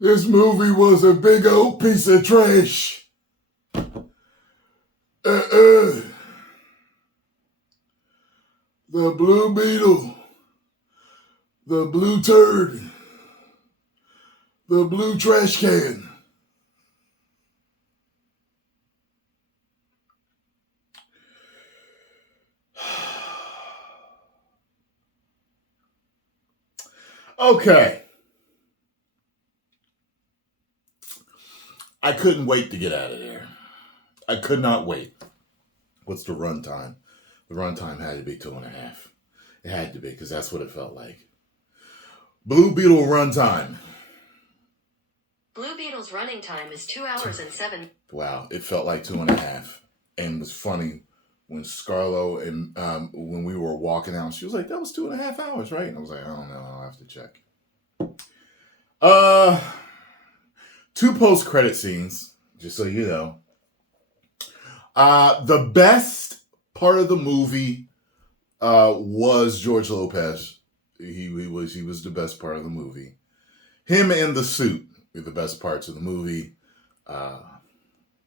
This movie was a big old piece of trash. The blue beetle, the blue turd, the blue trash can. Okay. I couldn't wait to get out of there. I could not wait. What's the runtime? The runtime had to be 2.5. It had to be, because that's what it felt like. Blue Beetle runtime. Blue Beetle's running time is 2 hours and 7. Wow, it felt like 2.5. And it was funny when Scarlo and when we were walking out, she was like, that was 2.5 hours, right? And I was like, I don't know, I'll have to check. 2 post-credit scenes, just so you know. The best part of the movie was George Lopez. He was the best part of the movie. Him and the suit were the best parts of the movie,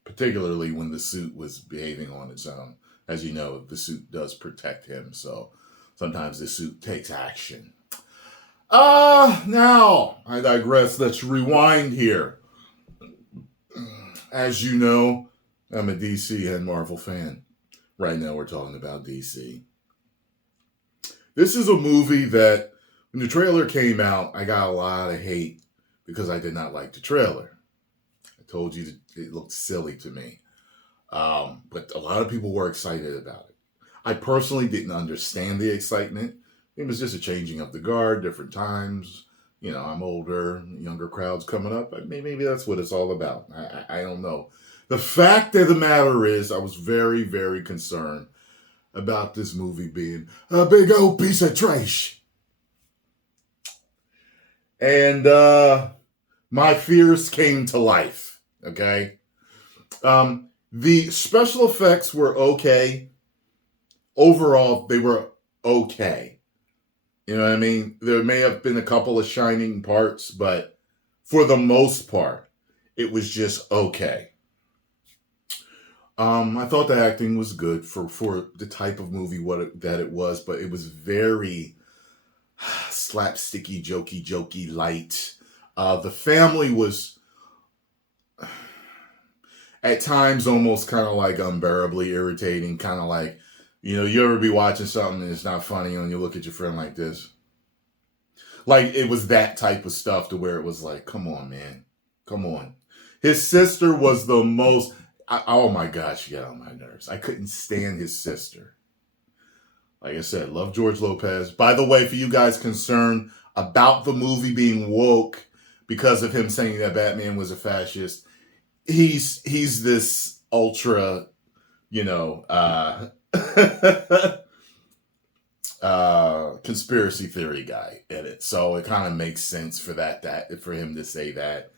particularly when the suit was behaving on its own. As you know, the suit does protect him, so sometimes the suit takes action. Now, I digress. Let's rewind here. As you know, I'm a DC and Marvel fan. Right now we're talking about DC. This is a movie that, when the trailer came out, I got a lot of hate because I did not like the trailer. I told you it looked silly to me. But a lot of people were excited about it. I personally didn't understand the excitement. It was just a changing of the guard, different times. You know, I'm older, younger crowds coming up. Maybe that's what it's all about. I don't know. The fact of the matter is, I was very, very concerned about this movie being a big old piece of trash. And my fears came to life, okay? The special effects were okay. Overall, they were okay. You know what I mean? There may have been a couple of shining parts, but for the most part, it was just okay. I thought the acting was good for the type of movie that it was, but it was very slapsticky, jokey, light. The family was at times almost kind of like unbearably irritating, kind of like, you know, you ever be watching something and it's not funny and you look at your friend like this? Like, it was that type of stuff to where it was like, come on, man. Come on. His sister was the most... oh my God, she got on my nerves. I couldn't stand his sister. Like I said, love George Lopez. By the way, for you guys concerned about the movie being woke because of him saying that Batman was a fascist, he's this ultra, you know, conspiracy theory guy in it. So it kind of makes sense for for him to say that.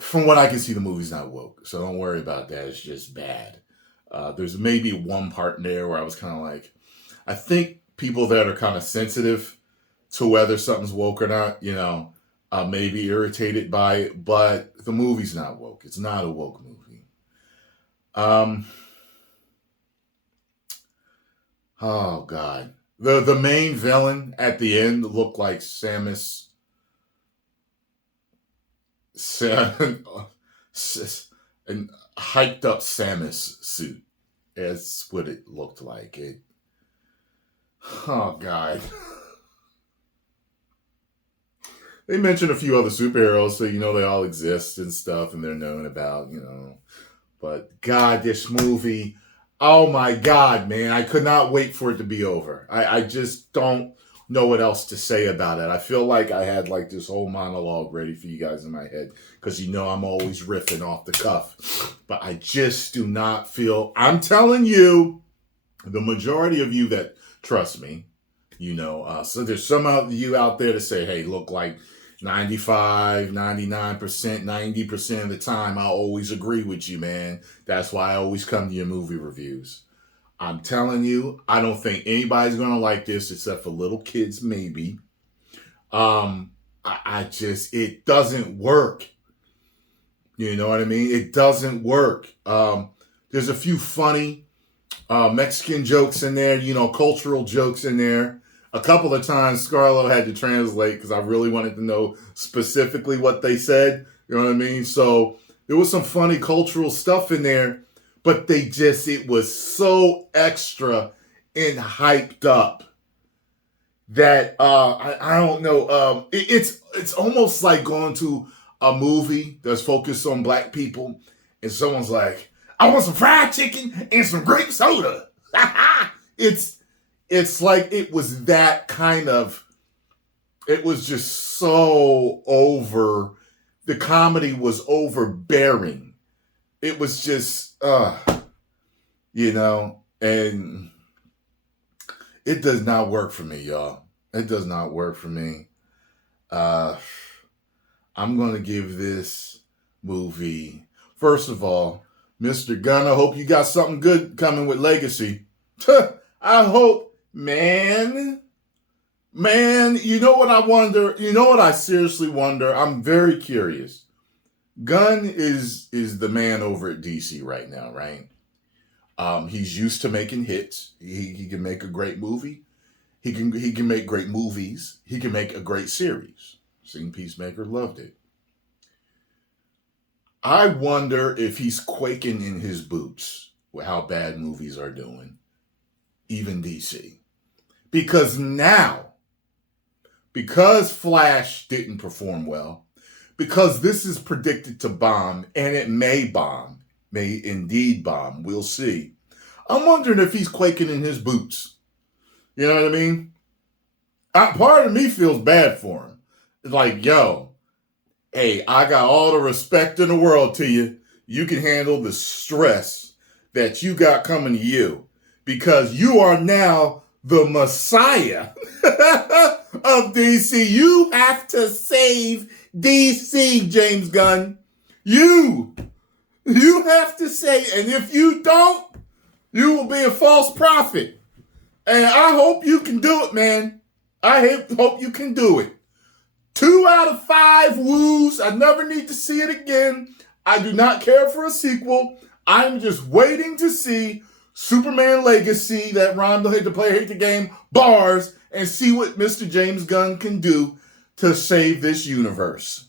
From what I can see, the movie's not woke, so don't worry about that. It's just bad. There's maybe one part in there where I was kind of like, I think people that are kind of sensitive to whether something's woke or not, you know, may be irritated by it, but the movie's not woke. It's not a woke movie. Oh God, the main villain at the end looked like Samus. An hyped up Samus suit. That's what it looked like. Oh God. They mentioned a few other superheroes, so you know they all exist and stuff, and they're known about, you know. But God, this movie, oh my God, man, I could not wait for it to be over. I just don't know what else to say about it. I feel like I had like this whole monologue ready for you guys in my head, because you know I'm always riffing off the cuff. But I just do not feel, I'm telling you, the majority of you that trust me, you know, so there's some of you out there to say, hey, look, like 95, 99%, 90% of the time, I'll always agree with you, man. That's why I always come to your movie reviews. I'm telling you, I don't think anybody's going to like this except for little kids, maybe. it doesn't work. You know what I mean? It doesn't work. There's a few funny Mexican jokes in there, cultural jokes in there. A couple of times Scarlo had to translate because I really wanted to know specifically what they said. You know what I mean? So there was some funny cultural stuff in there, but it was so extra and hyped up that I don't know. It's almost like going to a movie that's focused on black people, and someone's like, "I want some fried chicken and some grape soda." It's like it was that kind of. It was just so over. The comedy was overbearing. It was just, and it does not work for me, y'all. It does not work for me. I'm going to give this movie, first of all, Mr. Gunn, I hope you got something good coming with Legacy. I hope, man, you know what I wonder? You know what I seriously wonder? I'm very curious. Gunn is the man over at DC right now, right? He's used to making hits. He can make a great movie. He can make great movies. He can make a great series. Seen Peacemaker, loved it. I wonder if he's quaking in his boots with how bad movies are doing, even DC. Because Flash didn't perform well, because this is predicted to bomb, and it may indeed bomb, we'll see. I'm wondering if he's quaking in his boots. You know what I mean? Part of me feels bad for him. It's like, yo, hey, I got all the respect in the world to you. You can handle the stress that you got coming to you, because you are now the Messiah of DC. You have to save DC, James Gunn. You have to save, and if you don't, you will be a false prophet. And I hope you can do it, man. I hope you can do it. 2 out of 5 woos. I never need to see it again. I do not care for a sequel. I'm just waiting to see Superman Legacy, that Ron Hate the Game bars, and see what Mr. James Gunn can do to save this universe.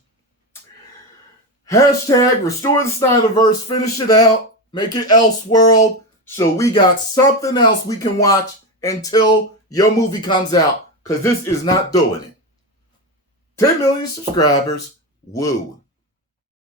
Hashtag restore the Snyderverse, finish it out, make it Elseworld, so we got something else we can watch until your movie comes out, because this is not doing it. 10 million subscribers, woo.